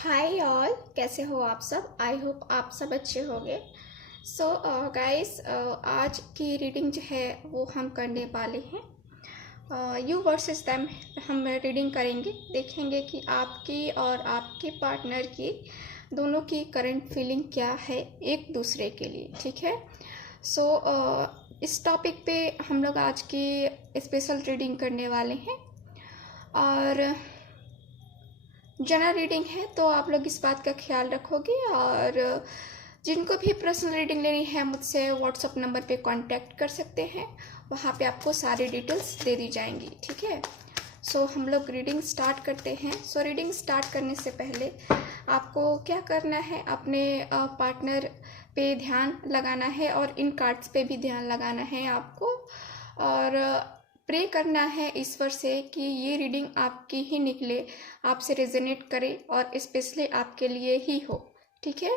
Hi all, कैसे हो आप सब। आई होप आप सब अच्छे होंगे। सो गाइस, आज की रीडिंग जो है वो हम करने वाले हैं। यू वर्सेस देम हम रीडिंग करेंगे, देखेंगे कि आपकी और आपके पार्टनर की दोनों की करंट फीलिंग क्या है एक दूसरे के लिए। ठीक है। सो इस टॉपिक पे हम लोग आज की स्पेशल रीडिंग करने वाले हैं और जनरल रीडिंग है, तो आप लोग इस बात का ख्याल रखोगे। और जिनको भी पर्सनल रीडिंग लेनी है मुझसे व्हाट्सअप नंबर पे कांटेक्ट कर सकते हैं, वहाँ पे आपको सारी डिटेल्स दे दी जाएंगी। ठीक है। सो हम लोग रीडिंग स्टार्ट करते हैं। सो रीडिंग स्टार्ट करने से पहले आपको क्या करना है, अपने पार्टनर पे ध्यान लगाना है और इन कार्ड्स पे भी ध्यान लगाना है आपको, और प्रे करना है ईश्वर से कि ये रीडिंग आपकी ही निकले, आपसे रेजोनेट करे और स्पेशली आपके लिए ही हो। ठीक है।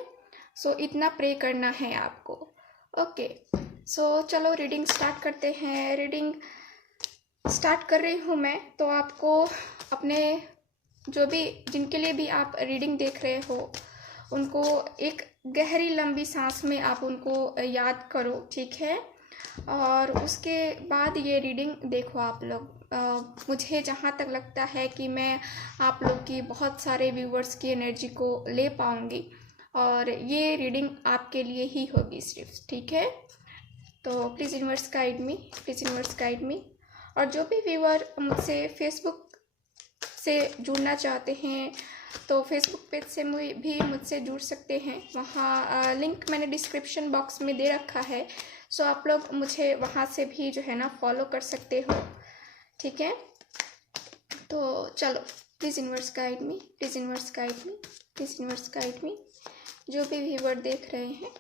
सो इतना प्रे करना है आपको। ओके। सो चलो रीडिंग स्टार्ट करते हैं। रीडिंग स्टार्ट कर रही हूँ मैं, तो आपको अपने जो भी जिनके लिए भी आप रीडिंग देख रहे हो उनको एक गहरी लंबी सांस में आप उनको याद करो। ठीक है। और उसके बाद ये रीडिंग देखो आप लोग। मुझे जहाँ तक लगता है कि मैं आप लोग की बहुत सारे व्यूवर्स की एनर्जी को ले पाऊँगी और ये रीडिंग आपके लिए ही होगी सिर्फ। ठीक है। तो please universe guide me, please universe guide मी। और जो भी व्यूअर मुझसे फेसबुक से जुड़ना चाहते हैं तो फेसबुक पेज से भी मुझसे जुड़ सकते हैं। वहाँ लिंक मैंने डिस्क्रिप्शन बॉक्स में दे रखा है। सो आप लोग मुझे वहाँ से भी जो है ना फॉलो कर सकते हो। ठीक है। तो चलो, please universe guide me, please universe guide me, please universe guide मी। जो भी व्यूअर देख रहे हैं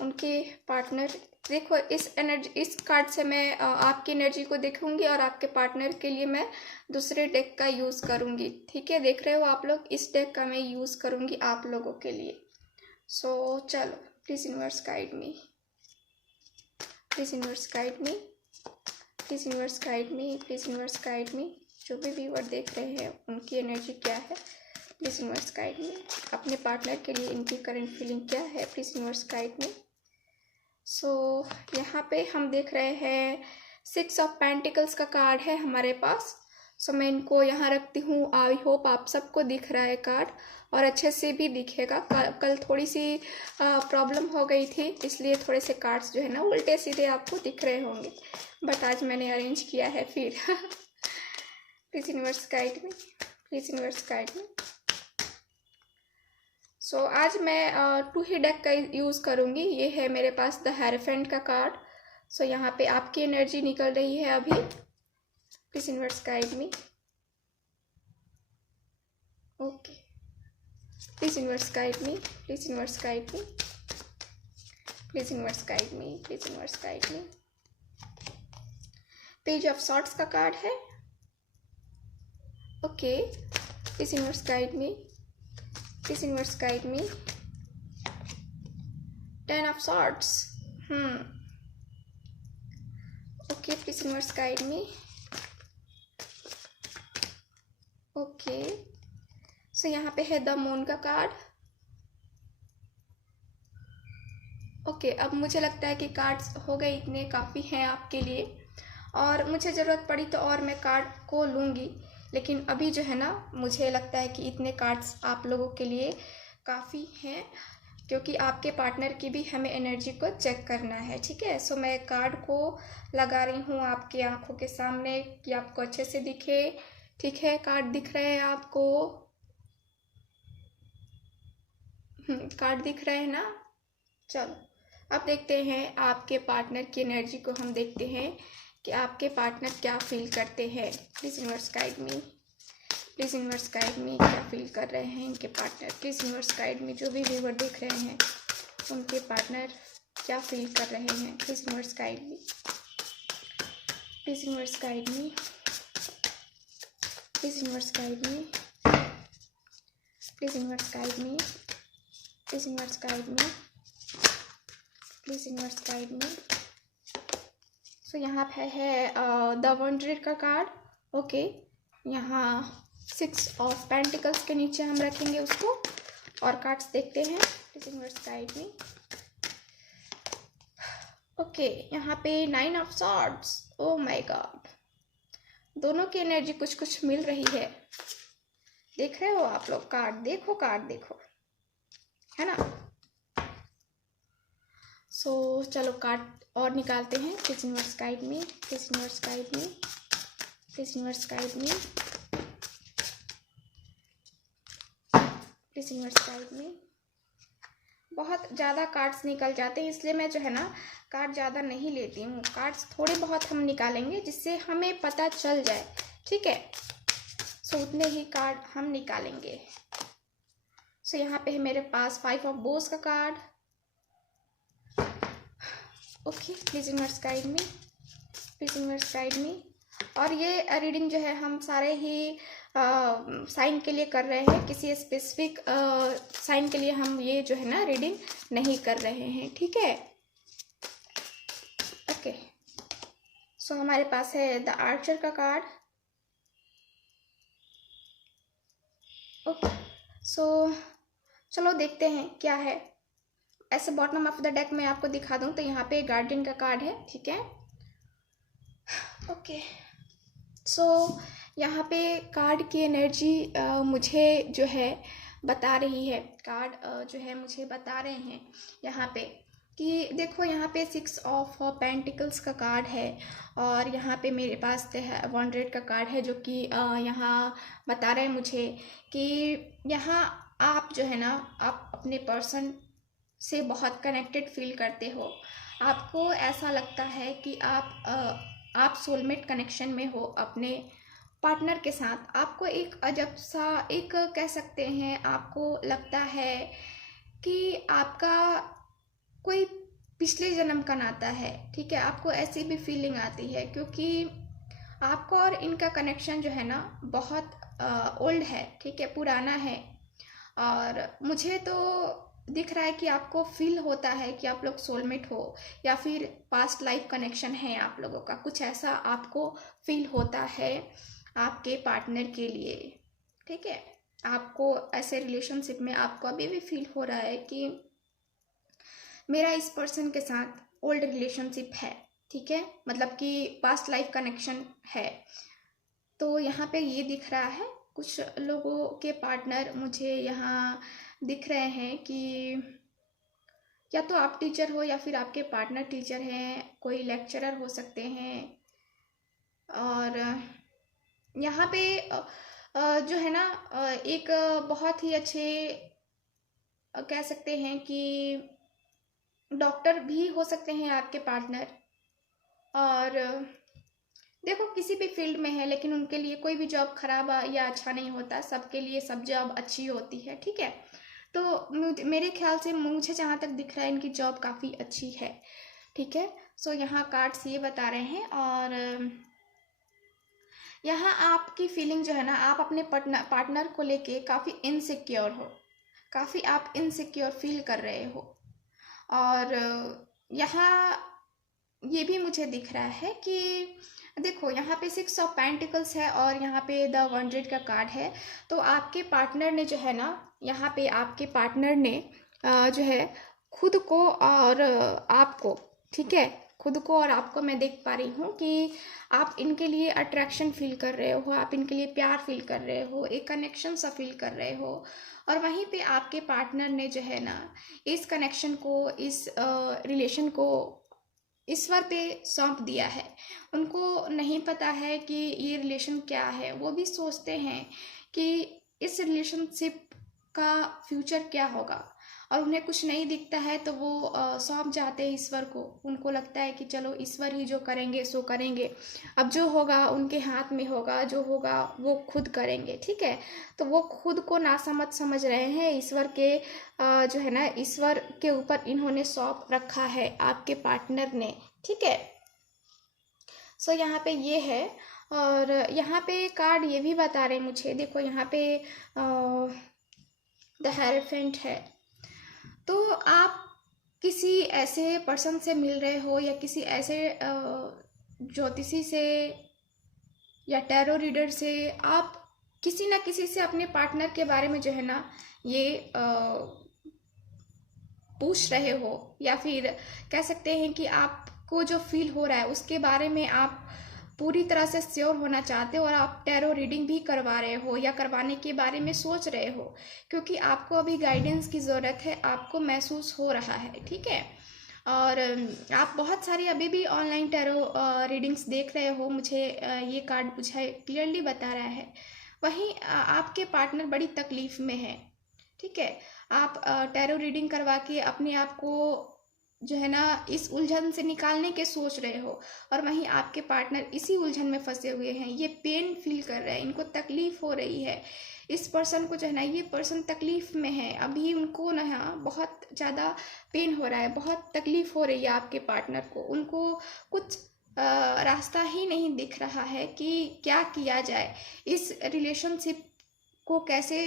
उनके पार्टनर, देखो इस कार्ड से मैं आपकी एनर्जी को देखूंगी और आपके पार्टनर के लिए मैं दूसरे डेक का यूज़ करूंगी। ठीक है। देख रहे हो आप लोग, इस डेक का मैं यूज़ करूंगी आप लोगों के लिए। सो चलो, please universe guide me, please universe guide me, please universe guide me, please universe guide मी। जो भी व्यूअर देख रहे हैं उनकी एनर्जी क्या है, प्लीज़ यूनिवर्स गाइड मी। अपने पार्टनर के लिए इनकी करंट फीलिंग क्या है, please universe guide me. So यहाँ पे हम देख रहे हैं 6 ऑफ पेंटिकल्स का कार्ड है हमारे पास। सो मैं इनको यहाँ रखती हूँ। आई होप आप सबको दिख रहा है कार्ड और अच्छे से भी दिखेगा। कल थोड़ी सी प्रॉब्लम हो गई थी, इसलिए थोड़े से कार्ड्स जो है ना उल्टे सीधे आपको दिख रहे होंगे, बट आज मैंने अरेंज किया है फिर। Please universe guide me, please universe guide me. So आज मैं 2 ही डेक का यूज़ करूँगी। ये है मेरे पास द हेरोफेंट का कार्ड। सो यहाँ पे आपकी एनर्जी निकल रही है अभी। Please universe guide me. Okay. Please universe guide me, please universe guide me, please universe guide me, please universe guide me. Page of swords का कार्ड है। Okay. Please universe guide me, please universe guide me. 10 of swords. Okay, please universe guide me. Okay. So यहाँ पे है the moon का card. Okay, अब मुझे लगता है कि कार्ड्स हो गए, इतने काफ़ी हैं आपके लिए, और मुझे ज़रूरत पड़ी तो और मैं कार्ड को लूँगी, लेकिन अभी जो है ना मुझे लगता है कि इतने कार्ड्स आप लोगों के लिए काफ़ी हैं, क्योंकि आपके पार्टनर की भी हमें एनर्जी को चेक करना है। ठीक है। सो मैं कार्ड को लगा रही हूँ आपकी आंखों के सामने कि आपको अच्छे से दिखे। ठीक है। कार्ड दिख रहे हैं आपको? कार्ड दिख रहे हैं ना? चलो, अब देखते हैं आपके पार्टनर की एनर्जी को। हम देखते हैं कि आपके पार्टनर क्या फील करते हैं। Please universe guide me, please universe guide मी। क्या फील कर रहे हैं इनके पार्टनर? प्लीज़ यूनिवर्स गाइड मी। जो भी व्यूअर देख रहे हैं उनके पार्टनर क्या फील कर रहे हैं? Please universe guide me, please universe guide me, please universe guide me, please universe guide me, please universe guide me, please universe guide me. So यहाँ पे है द वंडर का कार्ड। ओके। यहाँ 6 of pentacles के नीचे हम रखेंगे उसको। और कार्ड्स देखते हैं please universe guide me. Okay, यहाँ पे 9 of swords. Oh my God, दोनों की एनर्जी कुछ कुछ मिल रही है। देख रहे हो आप लोग कार्ड? देखो कार्ड देखो, है ना। सो चलो कार्ड और निकालते हैं। Please universe guide me, please universe guide me, please universe guide me, please universe guide मी। बहुत ज़्यादा कार्ड्स निकल जाते हैं, इसलिए मैं जो है ना कार्ड ज़्यादा नहीं लेती हूँ। कार्ड्स थोड़े बहुत हम निकालेंगे जिससे हमें पता चल जाए, ठीक है। सो उतने ही कार्ड हम निकालेंगे। सो यहाँ पे है मेरे पास 5 ऑफ बोस का card. Okay, please universe guide me, please universe guide मी। और ये रीडिंग जो है हम सारे ही साइन के लिए कर रहे हैं, किसी स्पेसिफिक साइन के लिए हम ये जो है ना रीडिंग नहीं कर रहे हैं, ठीक है। ओके, सो हमारे पास है द आर्चर का कार्ड। ओके, सो चलो देखते हैं क्या है। ऐसे बॉटम ऑफ द डेक में आपको दिखा दूं तो यहाँ पे गार्डियन का कार्ड है, ठीक है। ओके, सो यहाँ पे कार्ड की एनर्जी मुझे जो है बता रही है, कार्ड जो है मुझे बता रहे हैं यहाँ पे कि देखो यहाँ पे 6 ऑफ पेंटिकल्स का कार्ड है और यहाँ पे मेरे पास जो है 100 का कार्ड है, जो कि यहाँ बता रहे हैं मुझे कि यहाँ आप जो है ना आप अपने पर्सन से बहुत कनेक्टेड फील करते हो। आपको ऐसा लगता है कि आप सोलमेट कनेक्शन में हो अपने पार्टनर के साथ। आपको एक अजब सा एक कह सकते हैं, आपको लगता है कि आपका कोई पिछले जन्म का नाता है, ठीक है। आपको ऐसी भी फीलिंग आती है क्योंकि आपको और इनका कनेक्शन जो है ना बहुत ओल्ड है, ठीक है, पुराना है। और मुझे तो दिख रहा है कि आपको फील होता है कि आप लोग सोलमेट हो या फिर पास्ट लाइफ कनेक्शन है आप लोगों का, कुछ ऐसा आपको फील होता है आपके पार्टनर के लिए, ठीक है। आपको ऐसे रिलेशनशिप में आपको अभी भी फील हो रहा है कि मेरा इस पर्सन के साथ ओल्ड रिलेशनशिप है, ठीक है, मतलब कि पास्ट लाइफ कनेक्शन है। तो यहाँ पे ये दिख रहा है कुछ लोगों के पार्टनर मुझे यहाँ दिख रहे हैं कि या तो आप टीचर हो या फिर आपके पार्टनर टीचर हैं, कोई लेक्चरर हो सकते हैं। और यहाँ पे जो है ना एक बहुत ही अच्छे कह सकते हैं कि डॉक्टर भी हो सकते हैं आपके पार्टनर। और देखो किसी भी फील्ड में है, लेकिन उनके लिए कोई भी जॉब खराब या अच्छा नहीं होता, सबके लिए सब जॉब अच्छी होती है, ठीक है। तो मेरे ख्याल से मुझे जहाँ तक दिख रहा है इनकी जॉब काफ़ी अच्छी है, ठीक है। सो यहाँ कार्ड्स ये बता रहे हैं। और यहाँ आपकी फीलिंग जो है ना, आप अपने पार्टनर को लेके काफ़ी इनसिक्योर हो, काफ़ी आप इनसिक्योर फील कर रहे हो। और यहाँ ये भी मुझे दिख रहा है कि देखो यहाँ पे 6 ऑफ पेंटिकल्स है और यहाँ पे द 100 का कार्ड है। तो आपके पार्टनर ने जो है ना, यहाँ पे आपके पार्टनर ने जो है खुद को और आपको, ठीक है, खुद को और आपको मैं देख पा रही हूँ कि आप इनके लिए अट्रैक्शन फील कर रहे हो, आप इनके लिए प्यार फील कर रहे हो, एक कनेक्शन सा फील कर रहे हो। और वहीं पे आपके पार्टनर ने जो है ना इस कनेक्शन को, इस रिलेशन को ईश्वर पे सौंप दिया है। उनको नहीं पता है कि ये रिलेशन क्या है, वो भी सोचते हैं कि इस रिलेशनशिप का फ्यूचर क्या होगा, और उन्हें कुछ नहीं दिखता है तो वो सौंप जाते हैं ईश्वर को। उनको लगता है कि चलो ईश्वर ही जो करेंगे सो करेंगे, अब जो होगा उनके हाथ में होगा, जो होगा वो खुद करेंगे, ठीक है। तो वो खुद को नासमझ समझ रहे हैं, ईश्वर के जो है ना, ईश्वर के ऊपर इन्होंने सौंप रखा है आपके पार्टनर ने, ठीक है। सो यहाँ पे ये है। और यहाँ पे कार्ड ये भी बता रहे हैं मुझे, देखो यहाँ पे द हेरोफेंट है। तो आप किसी ऐसे पर्सन से मिल रहे हो या किसी ऐसे ज्योतिषी से या टैरो रीडर से आप किसी ना किसी से अपने पार्टनर के बारे में जो है ना ये पूछ रहे हो, या फिर कह सकते हैं कि आपको जो फील हो रहा है उसके बारे में आप पूरी तरह से श्योर होना चाहते हो, और आप टैरो रीडिंग भी करवा रहे हो या करवाने के बारे में सोच रहे हो, क्योंकि आपको अभी गाइडेंस की ज़रूरत है, आपको महसूस हो रहा है। ठीक है, और आप बहुत सारी अभी भी ऑनलाइन टैरो रीडिंग्स देख रहे हो, मुझे ये कार्ड मुझे क्लियरली बता रहा है। वहीं आपके पार्टनर बड़ी तकलीफ में है। ठीक है, आप टैरो रीडिंग करवा के अपने आप को जो है ना इस उलझन से निकालने के सोच रहे हो, और वहीं आपके पार्टनर इसी उलझन में फंसे हुए हैं, ये पेन फील कर रहे हैं, इनको तकलीफ हो रही है। इस पर्सन को जो है ना, ये पर्सन तकलीफ में है, अभी उनको ना बहुत ज़्यादा पेन हो रहा है, बहुत तकलीफ हो रही है आपके पार्टनर को। उनको कुछ रास्ता ही नहीं दिख रहा है कि क्या किया जाए, इस रिलेशनशिप को कैसे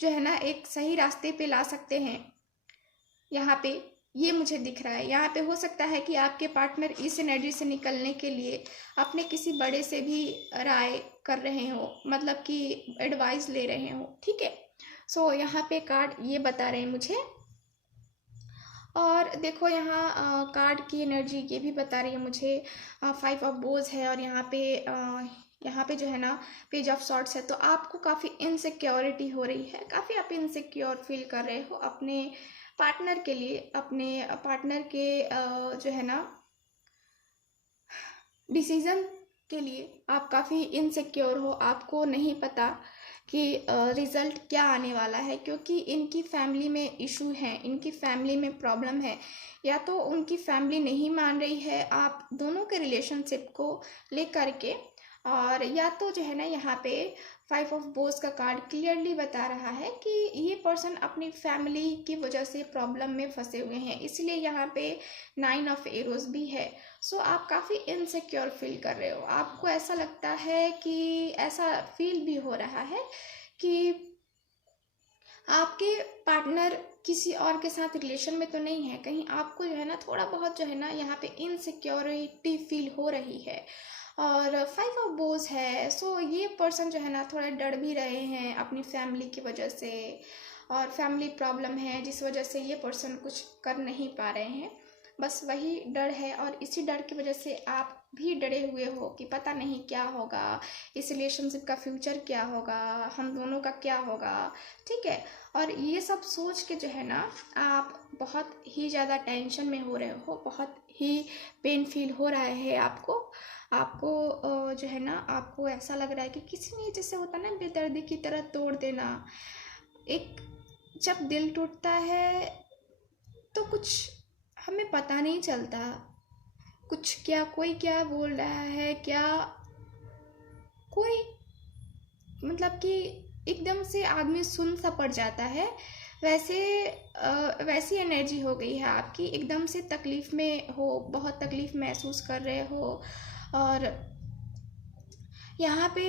जो है ना एक सही रास्ते पे ला सकते हैं। यहाँ पे ये मुझे दिख रहा है। यहाँ पे हो सकता है कि आपके पार्टनर इस एनर्जी से निकलने के लिए अपने किसी बड़े से भी राय कर रहे हो, मतलब कि एडवाइस ले रहे हो। ठीक है, सो यहाँ पे कार्ड ये बता रहे हैं मुझे। और देखो यहाँ कार्ड की एनर्जी ये भी बता रही है मुझे, 5 ऑफ बोझ है, और यहाँ पे जो है ना पेज ऑफ सॉर्ट्स है। तो आपको काफ़ी इनसिक्योरिटी हो रही है, काफ़ी आप इनसिक्योर फील कर रहे हो अपने पार्टनर के लिए, अपने पार्टनर के जो है ना डिसीजन के लिए आप काफ़ी इनसिक्योर हो। आपको नहीं पता कि रिज़ल्ट क्या आने वाला है, क्योंकि इनकी फैमिली में इशू है, इनकी फैमिली में प्रॉब्लम है, या तो उनकी फैमिली नहीं मान रही है आप दोनों के रिलेशनशिप को लेकर के, और या तो जो है ना यहाँ पे 5 ऑफ बोझ का कार्ड क्लियरली बता रहा है कि ये पर्सन अपनी फैमिली की वजह से प्रॉब्लम में फंसे हुए हैं, इसलिए यहाँ पे 9 ऑफ एरोज भी है। सो आप काफ़ी इनसिक्योर फील कर रहे हो। आपको ऐसा लगता है कि ऐसा फील भी हो रहा है कि आपके पार्टनर किसी और के साथ रिलेशन में तो नहीं है, कहीं आपको जो है ना थोड़ा बहुत जो है ना यहाँ पे इनसिक्योरिटी फील हो रही है। और 5 ऑफ बोझ है, सो ये पर्सन जो है ना थोड़ा डर भी रहे हैं अपनी फैमिली की वजह से, और फैमिली प्रॉब्लम है जिस वजह से ये पर्सन कुछ कर नहीं पा रहे हैं, बस वही डर है। और इसी डर की वजह से आप भी डरे हुए हो कि पता नहीं क्या होगा, इस रिलेशनशिप का फ्यूचर क्या होगा, हम दोनों का क्या होगा। ठीक है, और ये सब सोच के जो है ना आप बहुत ही ज़्यादा टेंशन में हो रहे हो, बहुत ही पेन फील हो रहा है आपको। जो है ना आपको ऐसा लग रहा है कि किसी ने, जैसे होता है ना बेदर्दी की तरह तोड़ देना। एक जब दिल टूटता है तो कुछ हमें पता नहीं चलता, कुछ क्या कोई क्या बोल रहा है, क्या कोई मतलब कि एकदम से आदमी सुन सा पड़ जाता है, वैसी एनर्जी हो गई है आपकी। एकदम से तकलीफ़ में हो, बहुत तकलीफ़ महसूस कर रहे हो। और यहाँ पे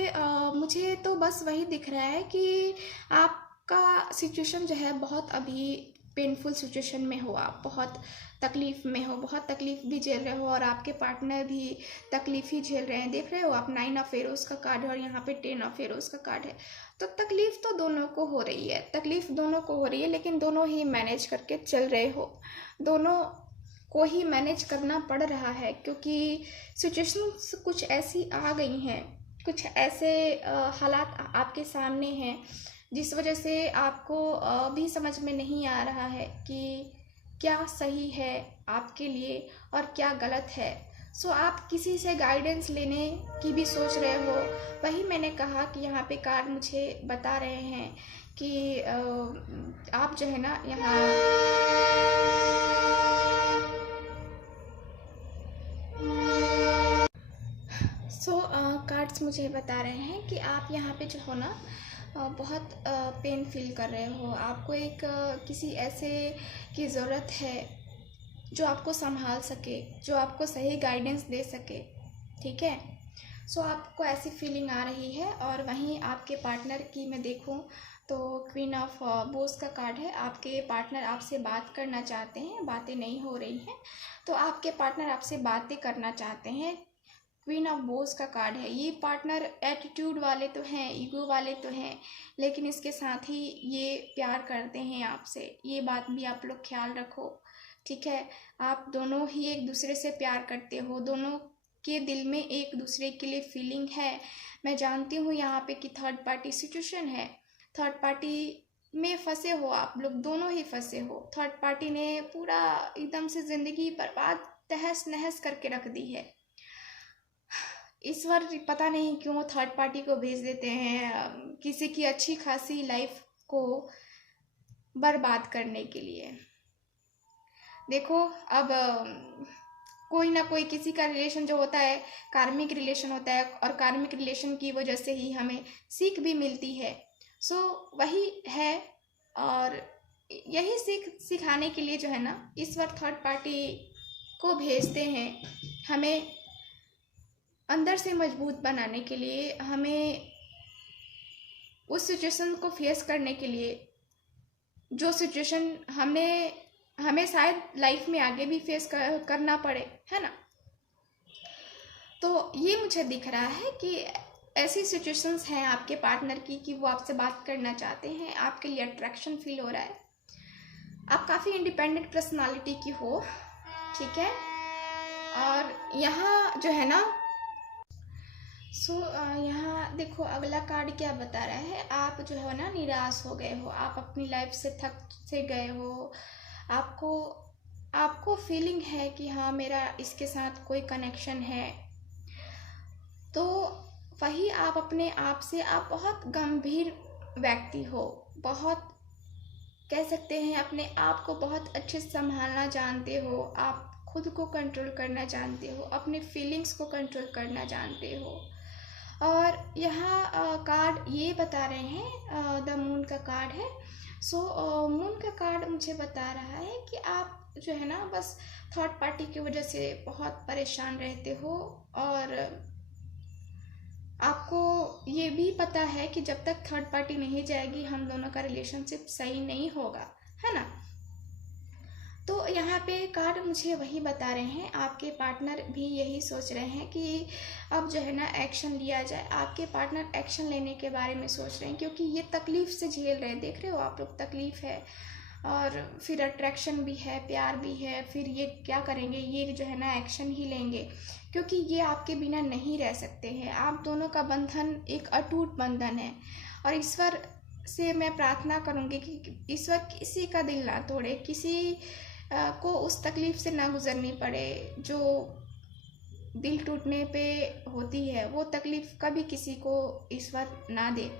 मुझे तो बस वही दिख रहा है कि आपका सिचुएशन जो है बहुत अभी पेनफुल सिचुएशन में हो, आप बहुत तकलीफ़ में हो, बहुत तकलीफ़ भी झेल रहे हो, और आपके पार्टनर भी तकलीफ़ ही झेल रहे हैं। देख रहे हो आप 9 ऑफ एरोज़ का कार्ड है, और यहाँ पे 10 ऑफ एरोज़ का कार्ड है। तो तकलीफ़ तो दोनों को हो रही है, तकलीफ़ दोनों को हो रही है, लेकिन दोनों ही मैनेज करके चल रहे हो, दोनों को ही मैनेज करना पड़ रहा है, क्योंकि सिचुएशंस कुछ ऐसी आ गई हैं, कुछ ऐसे हालात आपके सामने हैं जिस वजह से आपको भी समझ में नहीं आ रहा है कि क्या सही है आपके लिए और क्या गलत है। सो आप किसी से गाइडेंस लेने की भी सोच रहे हो। वही मैंने कहा कि यहाँ पे कार्ड मुझे बता रहे हैं कि आप जो है ना यहाँ कार्ड्स मुझे बता रहे हैं कि आप यहाँ पे जो हो ना बहुत पेन फील कर रहे हो। आपको एक किसी ऐसे की ज़रूरत है जो आपको संभाल सके, जो आपको सही गाइडेंस दे सके। ठीक है, सो आपको ऐसी फीलिंग आ रही है। और वहीं आपके पार्टनर की मैं देखूं तो क्वीन ऑफ बोस का कार्ड है। आपके पार्टनर आपसे बात करना चाहते हैं, बातें नहीं हो रही हैं, तो आपके पार्टनर आपसे बातें करना चाहते हैं। क्वीन ऑफ बोस का कार्ड है। ये पार्टनर एटीट्यूड वाले तो हैं, ईगो वाले तो हैं, लेकिन इसके साथ ही ये प्यार करते हैं आपसे। ये बात भी आप लोग ख्याल रखो, ठीक है। आप दोनों ही एक दूसरे से प्यार करते हो, दोनों के दिल में एक दूसरे के लिए फीलिंग है। मैं जानती हूँ यहाँ पे कि थर्ड पार्टी सिचुएशन है, थर्ड पार्टी में फंसे हो, आप लोग दोनों ही फंसे हो। थर्ड पार्टी ने पूरा एकदम से ज़िंदगी बर्बाद तहस नहस करके रख दी है। इस बार पता नहीं क्यों थर्ड पार्टी को भेज देते हैं किसी की अच्छी खासी लाइफ को बर्बाद करने के लिए। देखो अब कोई ना कोई किसी का रिलेशन जो होता है कार्मिक रिलेशन होता है, और कार्मिक रिलेशन की वजह से ही हमें सीख भी मिलती है। सो वही है, और यही सिखाने के लिए जो है ना इस बार थर्ड पार्टी को भेजते हैं, हमें अंदर से मजबूत बनाने के लिए, हमें उस सिचुएशन को फेस करने के लिए जो सिचुएशन हमें शायद लाइफ में आगे भी फेस करना पड़े, है ना। तो ये मुझे दिख रहा है कि ऐसी सिचुएशंस हैं आपके पार्टनर की कि वो आपसे बात करना चाहते हैं, आपके लिए अट्रैक्शन फील हो रहा है, आप काफ़ी इंडिपेंडेंट पर्सनालिटी की हो, ठीक है। और यहाँ जो है ना यहाँ देखो अगला कार्ड क्या बता रहा है। आप जो है ना निराश हो गए हो, आप अपनी लाइफ से थक से गए हो, आपको फीलिंग है कि हाँ मेरा इसके साथ कोई कनेक्शन है। तो वही आप अपने आप से, आप बहुत गंभीर व्यक्ति हो, बहुत कह सकते हैं अपने आप को बहुत अच्छे से संभालना जानते हो, आप खुद को कंट्रोल करना जानते हो, अपने फीलिंग्स को कंट्रोल करना जानते हो। और यहाँ कार्ड ये बता रहे हैं, द मून का कार्ड है। सो मून का कार्ड मुझे बता रहा है कि आप जो है ना बस थर्ड पार्टी की वजह से बहुत परेशान रहते हो, और आपको ये भी पता है कि जब तक थर्ड पार्टी नहीं जाएगी हम दोनों का रिलेशनशिप सही नहीं होगा, है ना। तो यहाँ पे कार्ड मुझे वही बता रहे हैं, आपके पार्टनर भी यही सोच रहे हैं कि अब जो है ना एक्शन लिया जाए। आपके पार्टनर एक्शन लेने के बारे में सोच रहे हैं, क्योंकि ये तकलीफ से झेल रहे हैं, देख रहे हो आप लोग, तकलीफ है और फिर अट्रैक्शन भी है, प्यार भी है, फिर ये क्या करेंगे, ये जो है ना एक्शन ही लेंगे, क्योंकि ये आपके बिना नहीं रह सकते हैं। आप दोनों का बंधन एक अटूट बंधन है, और ईश्वर से मैं प्रार्थना करूँगी कि ईश्वर किसी का दिल ना तोड़े, किसी को उस तकलीफ से ना गुजरनी पड़े जो दिल टूटने पे होती है। वो तकलीफ कभी किसी को ईश्वर ना दे।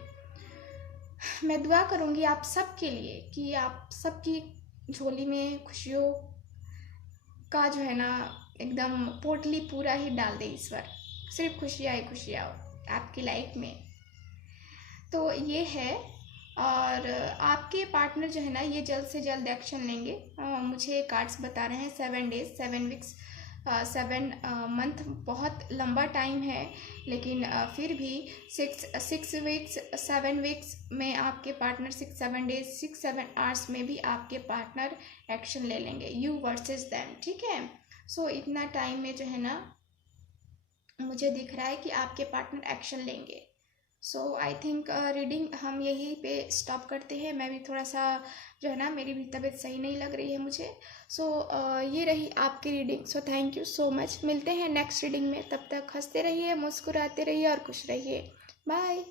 मैं दुआ करूँगी आप सब के लिए कि आप सबकी झोली में खुशियों का जो है ना एकदम पोटली पूरा ही डाल दे ईश्वर, सिर्फ खुशियाँ ही खुशियाँ आपकी लाइफ में। तो ये है, और आपके पार्टनर जो है ना ये जल्द से जल्द एक्शन लेंगे। मुझे कार्ड्स बता रहे हैं 7 डेज 7 वीक्स 7 मंथ बहुत लंबा टाइम है, लेकिन फिर भी 6 वीक्स 7 वीक्स में आपके पार्टनर 6-7 डेज 6-7 आवर्स में भी आपके पार्टनर एक्शन ले लेंगे, यू वर्सेस देम, ठीक है। सो इतना टाइम में जो है ना मुझे दिख रहा है कि आपके पार्टनर एक्शन लेंगे। सो आई थिंक रीडिंग हम यहीं पे स्टॉप करते हैं। मैं भी थोड़ा सा जो है ना मेरी भी तबीयत सही नहीं लग रही है मुझे। सो ये रही आपकी reading. So thank you so much. मिलते हैं नेक्स्ट रीडिंग में, तब तक हंसते रहिए, मुस्कुराते रहिए और खुश रहिए। बाय।